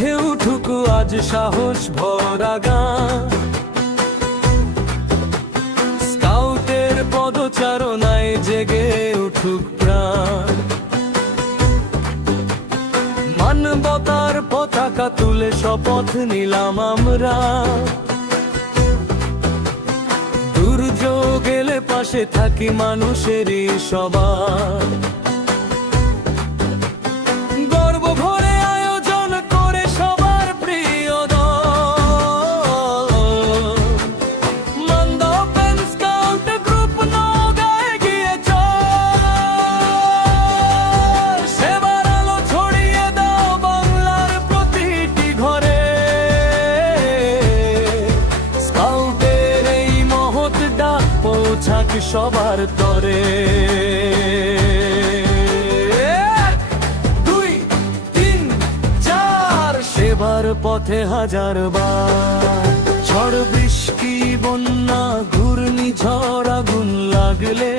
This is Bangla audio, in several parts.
মাঠে উঠুক আজ সাহস ভরা গান, স্কাউটের পদচারণায় জেগে উঠুক প্রাণ। মানবতার পতাকা তুলে শপথ নিলাম আমরা, দুর্যোগ এলে পাশে থাকি মানুষেরই সবার। গর্ব ভরে আয়োজন করে সবার প্রিয় দল, মান্দা ওপেন স্কাউট গ্রুপ নওগাঁয় গিয়ে চল। সেবার আলো ছড়িয়ে দাও বাংলার প্রতিটি ঘরে, স্কাউটের এই মহৎ ডাক পৌঁছাক সবার তরে। সেবার পথে হাজার বার ঝড় বৃষ্টি বন্যা ঘূর্ণিঝড় আগুন লাগলে,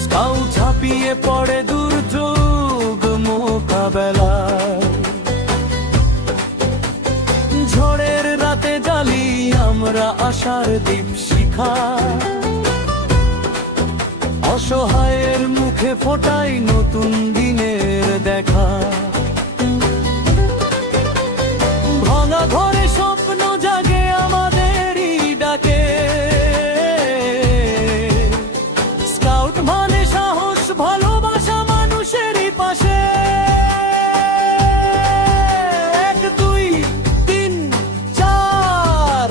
স্কাউট ঝাঁপিয়ে পড়ে দুর্যোগ মোকাবেলায়। ঝড়ের রাতে জ্বালি আমরা আশার দীপ শিখা, অসহায়ের মুখে ফোটাই নতুন দিনের দেখা। ঘরে স্বপ্ন জাগে আমাদেরই ডাকে, স্কাউট মানে সাহস ভালোবাসা মানুষেরই পাশে। 1 2 3 4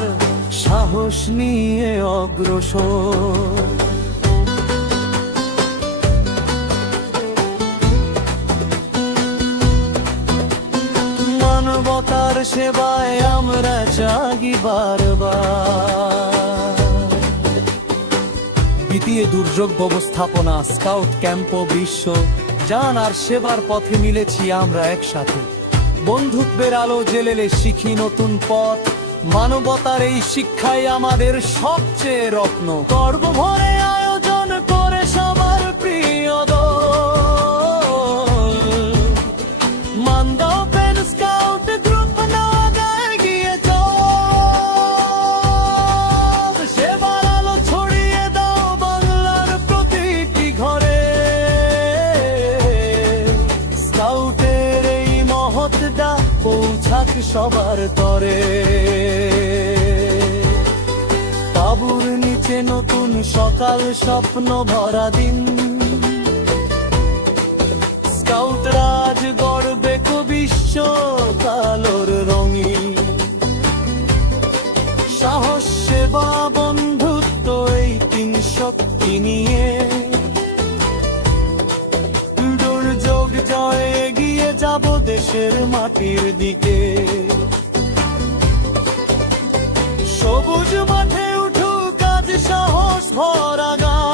সাহস নিয়ে অগ্রসর। মানবতার সেবায় আমরা জাগি বারবার। বিতিয়ে দুর্যোগ ব্যবস্থাপনা, স্কাউট ক্যাম্প ও বিশ্ব জান আর সেবার পথে মিলেছি আমরা একসাথে। বন্ধুত্বের আলো জ্বেলে শিখি নতুন পথ, মানবতার এই শিক্ষাই আমাদের সবচেয়ে রত্ন। গর্ব ভরে আয়োজন করে সবার প্রিয় দল, মান্দা ওপেন স্কাউট গ্রুপ নওগাঁয় গিয়ে চল। সেবার আলো ছড়িয়ে দাও বাংলার প্রতিটি ঘরে, স্কাউটের এই মহৎ ডাক পৌঁছাক সবার তরে। তাঁবুর নিচে নতুন সকাল স্বপ্ন ভরা দিন, স্কাউট রাজ গর্বে বিশ্ব কালোর রঙিন। সাহস সেবা বন্ধুত্ব এই 3 শক্তি নিয়ে, দুর্যোগ জয়ে এগিয়ে যাব দেশের মাটির দিকে। সবুজ মাঠে উঠুক আজ সাহস ভরা গান,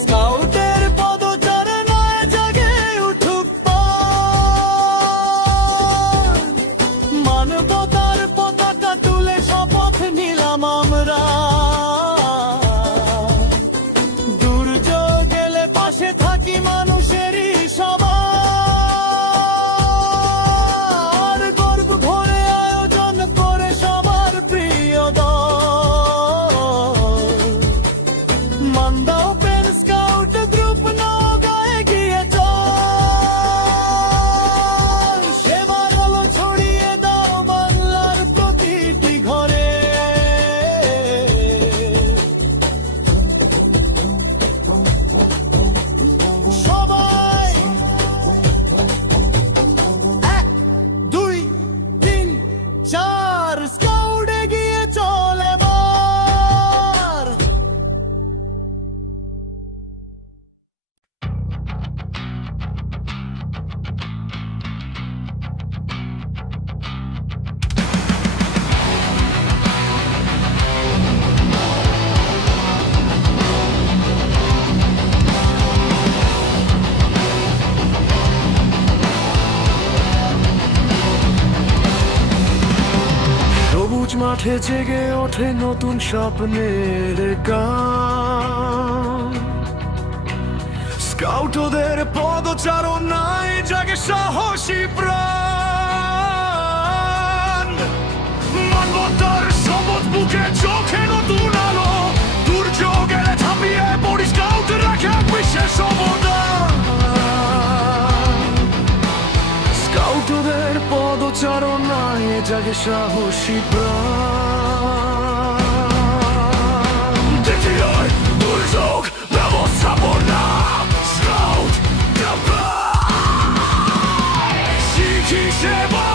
স্কাউটের পদচারণায় জাগে উঠুক প্রাণ। মানবতার পতাকা তুলে শপথ নিলাম আমরা, দুর্যোগ এলে পাশে থাকি মানুষেরই সবার। গর্ব ভরে আয়োজন করে সবার প্রিয় দল, মান্দা ওপেন স্কাউট গ্রুপ নওগাঁয় গিয়ে চল। সেবার আলো ছড়িয়ে দাও বাংলার প্রতিটি ঘরে, সবাই 1 2 3 4 স্কাউট এগিয়ে চল এবার। সবুজ মাঠে জেগে ওঠে নতুন স্বপ্নের গান, স্কাউটদের পদচারণায় জাগে সাহসী প্রাণ, মানবতার শপথ বুকে চোখে নতুন আলো, দুর্যোগ এলে ঝাঁপিয়ে পড়ি স্কাউট রাখে বিশেষ অবদান। স্কাউটদের পদচারণায় জাগে সাহসী প্রাণ। দ্বিতীয় দুর্যোগ ব্যবস্থাপনা, স্কাউট শিখি সেবা,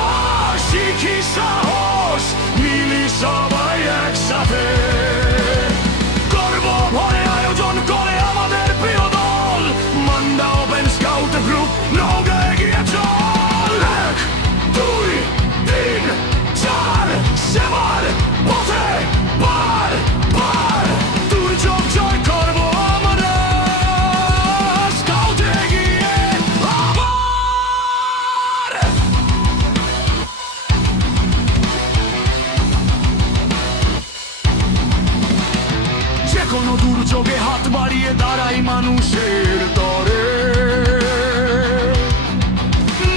শিখি সাহস, মিলি সবাই একসাথে। গর্ব ভরে আয়োজন করে আমাদের প্রিয় দল, Manda open scout group, Naogaon এগিয়ে চল। 1, 2, 3, 4 সেবার পথে বার বার, দুর্যোগ জয় করবো আমরা, স্কাউট এগিয়ে আবার। যে কোনো দুর্যোগে হাত বাড়িয়ে দাঁড়াই মানুষের তরে,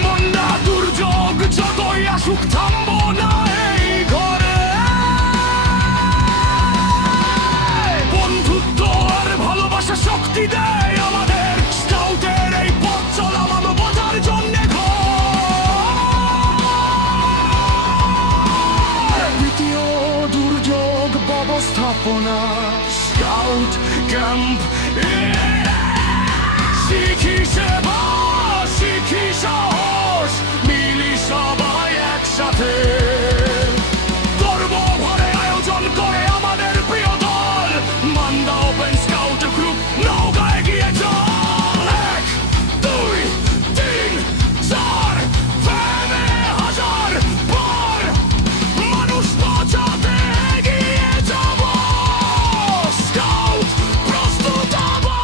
বন্যা দুর্যোগ যতই আসুক থামবো না এই ঘরে। বন্ধুত্ব আর ভালোবাসা শক্তি দেয় আমাদের, স্কাউটের এই পথ চলা মানবতার জন্য দ্বিতীয় দুর্যোগ ব্যবস্থাপনা, স্কাউট ক্যাম্প। শিখি সেবা, শিখি সাহস, মিলি সবাই একসাথে। গর্ব ভরে আয়োজন করে আমাদের প্রিয় দল, Manda open scout group, Naogaon এগিয়ে চল। 1, 2, 3, 4 প্রেমে হাজার বার, মানুষ বাঁচাতে এগিয়ে যাব, স্কাউট প্রস্তুত আবার।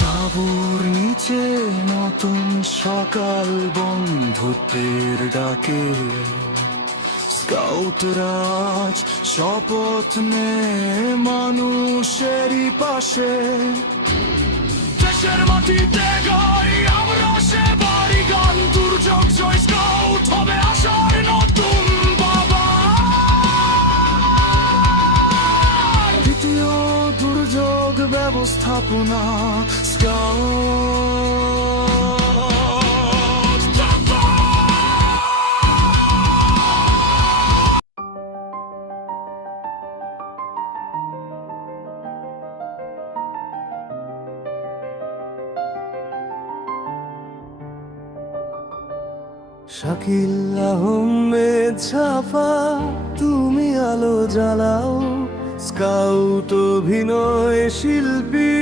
তাঁবুর নিচে নতুন সকাল বন্ধুত্বের ডাকে, স্কাউটরা আজ শপথ নে মানুষেরই পাশে। দেশের মাটিতে গাই আমরা সেবারই গান, দুর্যোগ জয়, স্কাউট হবে আশার নতুন বাবা। দ্বিতীয় দুর্যোগ ব্যবস্থাপনা, স্কাউট। শাকিল আহমেদ ছাফা, তুমি আলো জ্বালাও, স্কাউট অভিনয় শিল্পী,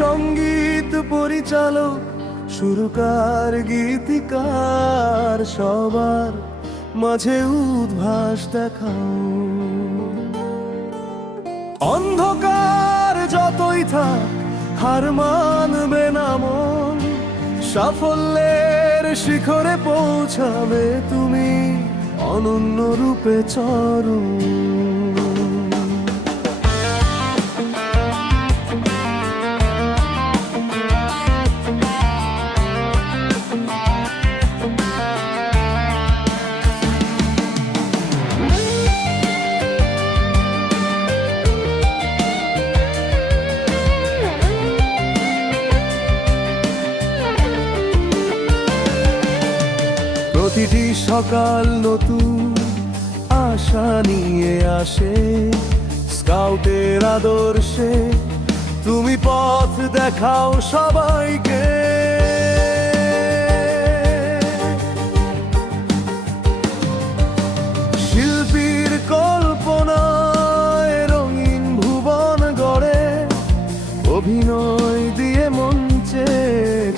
সঙ্গীত পরিচালক, সুরকার, গীতিকার, সবার মাঝে উদ্ভাস দেখাও। অন্ধকার যতই থাক হার মানবে না মন, সাফল্যের শিখরে পৌঁছাবে তুমি অনন্য রূপে চরণ। প্রতিটি সকাল নতুন আশা নিয়ে আসে, স্কাউটের আদর্শে তুমি পথ দেখাও সবাইকে। শিল্পীর কল্পনায় রঙিন ভুবন গড়ে, অভিনয় দিয়ে মঞ্চে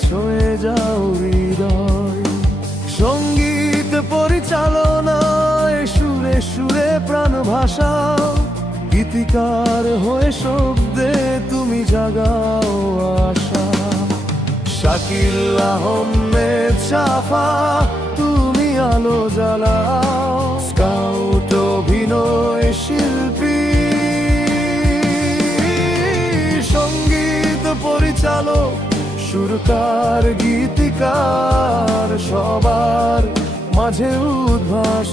ছুঁয়ে যাও হৃদয়। সঙ্গীত পরিচালনায় সুরে সুরে প্রাণ ভাষাও, গীতিকার হয়ে শব্দে তুমি জাগাও আশা। শাকিল আহমেদ ছাফা, তুমি আলো জ্বালাও। স্কাউট অভিনয় শিল্পী, সঙ্গীত পরিচালক, সুরকার, গীতিকার, সবার মাঝে উদ্ভাস।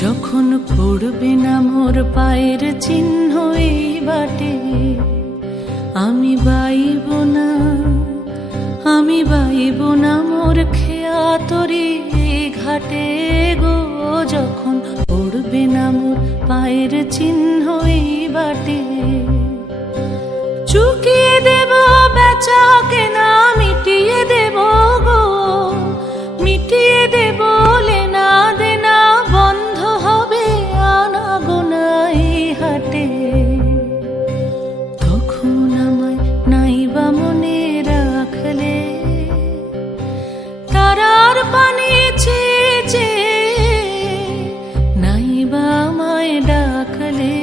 যখন পড়বে না মোর পায়ের চিহ্ন এই বাটে, আমি বাইব না, আমি বাইব না মোর খেয়া তরি ঘাটে গো। যখন পড়বে না মোর পায়ের চিহ্ন এই বাটে, চুকিয়ে দেব বেচা কেনা, মিটিয়ে দেব গো, মিটিয়ে দেব লেনা দেনা, বন্ধ হবে আনাগোনা এই হাটে। তখন আমায় নাইবা মনে রাখলে, তারার পানি চেয়ে চেয়ে নাইবা আমায় ডাকলে।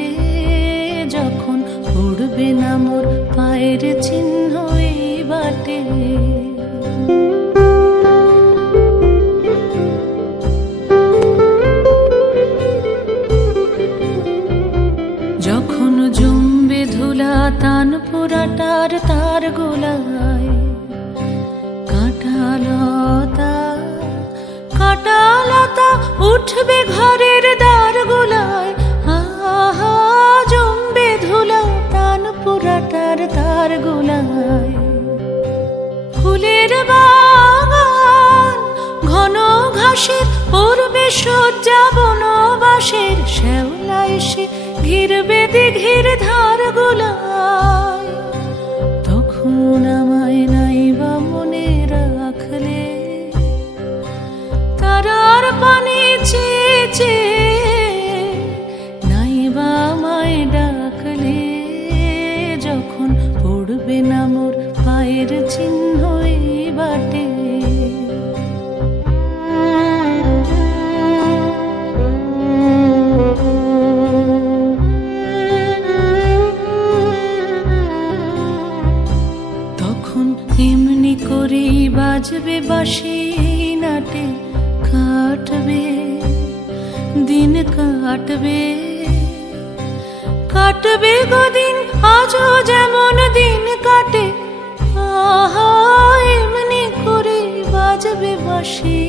যখন উড়বে না মোর পায়ের চিহ্ন এই বাটে, যখন জমবে ধুলা তান পোড়াটার তার গোলায়, কাঁটালতা কাঁটালতা উঠবে ঘরের দ্বার গোলায়। আহা জমবে ধুলা তান পোড়াটার তার গোলায়। ফুলের বাগান ঘন ঘাসের পূর্বে শয্যা বনবাসের, শ্যাওলা এসে ঘিরবে দিঘির ধার গোলায়। তখন আমায় নাইবা মনে রাখলে, তারার পানি চেয়ে চেয়ে নাইবা আমায় ডাকলে। যখন পড়বে না মোর পায়ের চিহ্ন এই বাটে, তখন এমনি করেই বাজবে বাঁশি নাটে, কাটবে দিন কাটবে, কাটবে গদিন আজও যেমন দিন কাটে। আহা এমনি করেই বাজবে বাঁশি